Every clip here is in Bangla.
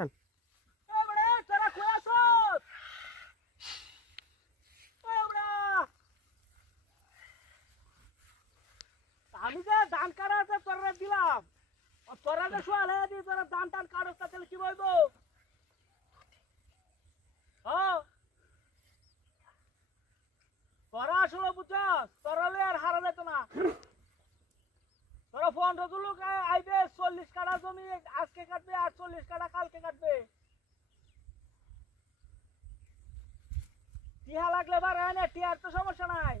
আমি যে ধান কাটাতে তোরা দিলাম তোরা যে শোয়ালে দিয়ে তোরা ধান টান কাটস তাহলে কি বলবো তোরা আসলে বুঝছস তোরা আর হারা যেত না তোরা 15 লোক আইবে 40 কাঠা জমি আজকে কাটবে আর 40 কাঠা কালকে কাটবে টিহা লাগলে বারে না টিহার তো সমস্যা নাই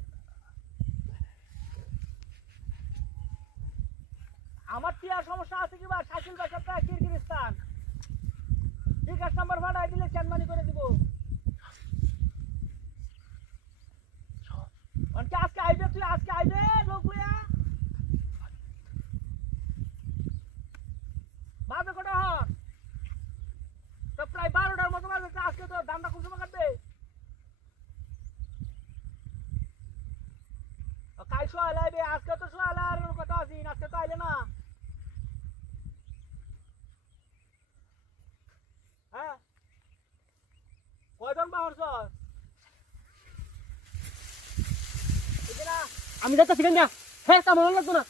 আমার টিহার সমস্যা আছে কি বা শাকিল বাসাটা কিরগিজস্তান বিকাশ নাম্বার ভাড়া দিলে চানমানি করে দিব অনকে আজকে আইবে তুই আজকে আইবে লোক লইয়া বাজে কটা হর তো প্রায় 12টার মতো বাজে আজকে তো দামটা কোন সময় কাটবে কাল সোয়াল আইবে আজকে তো সোয়াল আর কথা আছে আজকে তো আইলে না হ্যাঁ কয়জন বাহরছ আমি যাচ্ছি কেন না হ্যাঁ কাম ভালো লাগতো না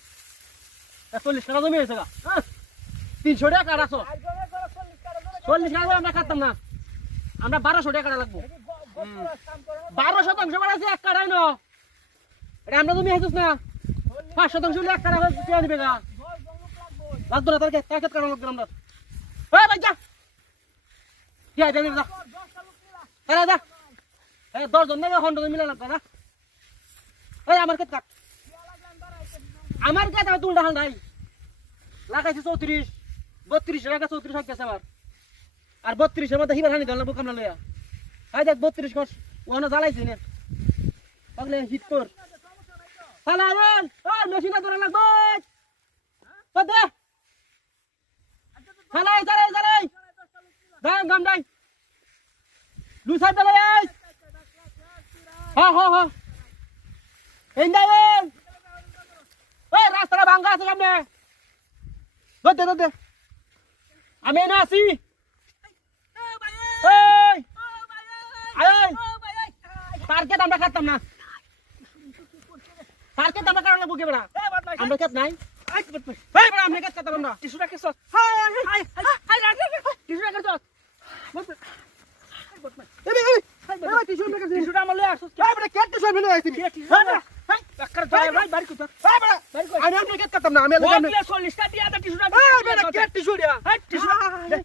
40 টাকা জমি হয়েছে গা হ্যাঁ 300 টাকা কাটা 40 টাকা আমরা খাতাম না আমরা 1200 টাকা কাটা লাগবো 12% বাড়াছে এক কাটাই না এটা আমরা জমি হাইছিস না 5% হলে এক কাটা হয়ে দিবে গা লাগতো না তার কাটা লাগতো আমরা এই ভাই যা কি আইবে যা আরে যা এই 10 জন না 100 মিলা লাগতো না এই আমার ক্ষেত কাট আমার ক্ষেত তুলটা হাল নাই লাগাইছে 34 32 টাকা 34 হচ্ছে আবার আর 32 এর মধ্যে হিবার হানি গেল কামলা লইয়া হাই দেখ 32 কস ওনা জ্বালাইছে নে পাগলে হিট কর চালাবেন ওই মেশিনে ধরে লাগবে তো দে চালাই দাম দাম দাই লুসাই দলে এই হ্যাঁ এই দাইন ওই রাস্তাটা ভাঙা আছে সামনে দে আমি না আছি এই আয় টার্গেট আমরা খাতাম না টার্গেট আমরা কারণে বুকে বড়া আমরা কেত নাই এই বড়া আমরা কেত কাতাম না টিস্যুটা কেছ হাই টিস্যুটা কেছ এই টিস্যুটা আমার লই আসছ এই বড়া কেত টিস্যু ফেলে আইছি হাই টাক্কার যায় ভাই বাড়ি কত এই বড়া আমি আমরা কেত কাতাম না আমি 40 টা দিয়া টিস্যুটা এই বড়া কেত টিস্যু দিয়া হাই টিস্যু দে